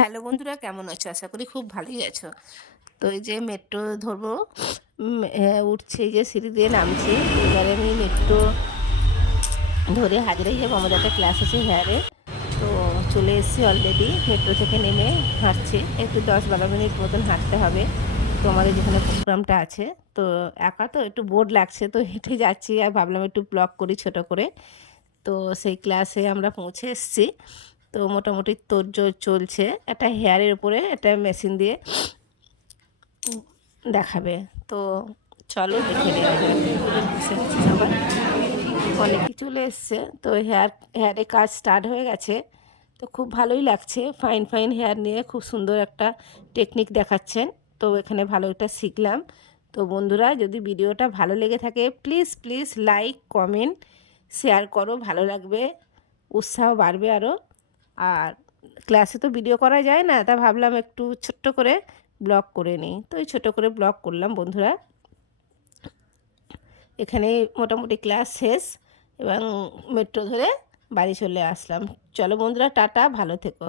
Hello বন্ধুরা, কেমন আছো? আশা করি খুব ভালোই আছো। তো এই যে মেট্রো ধরবো, উঠছি, এই যে সিঁড়ি দিয়ে নামছি। এবারে আমি মেট্রো ধরে হাজিরাই যাবো, আমাদের একটা ক্লাস আছে হেয়ারে। তো চলে এসেছি অলরেডি, মেট্রো থেকে নেমে হাঁটছি। একটু 10-12 মিনিট মতন হাঁটতে হবে তো আমাদের যেখানে প্রোগ্রামটা আছে। তো একা তো একটু বোর লাগছে, তো হেঁটে যাচ্ছি আর ভাবলাম একটু ব্লগ করি ছোট করে। তো সেই ক্লাসে আমরা পৌঁছে এসেছি। তো মোটামুটি তোড়জোড় চলছে, একটা হেয়ারের উপরে একটা মেশিন দিয়ে দেখাবে। তো চলো দেখে নেওয়া যাক। বসে গেছে সবাই, অনেকেই চলে এসছে। তো হেয়ারে কাজ স্টার্ট হয়ে গেছে। তো খুব ভালোই লাগছে, ফাইন ফাইন হেয়ার নিয়ে খুব সুন্দর একটা টেকনিক দেখাচ্ছেন। তো এখানে ভালো একটা শিখলাম। তো বন্ধুরা, যদি ভিডিওটা ভালো লেগে থাকে please please like comment share করো, ভালো লাগবে, উৎসাহ বাড়বে আরও। আর ক্লাসে তো ভিডিও করা যায় না, তা ভাবলাম একটু ছোট্ট করে ব্লগ করে নিই। তো এই ছোটো করে ব্লগ করলাম বন্ধুরা। এখানে মোটামুটি ক্লাস শেষ এবং মেট্রো ধরে বাড়ি চলে আসলাম। চলো বন্ধুরা, টাটা, ভালো থেকো।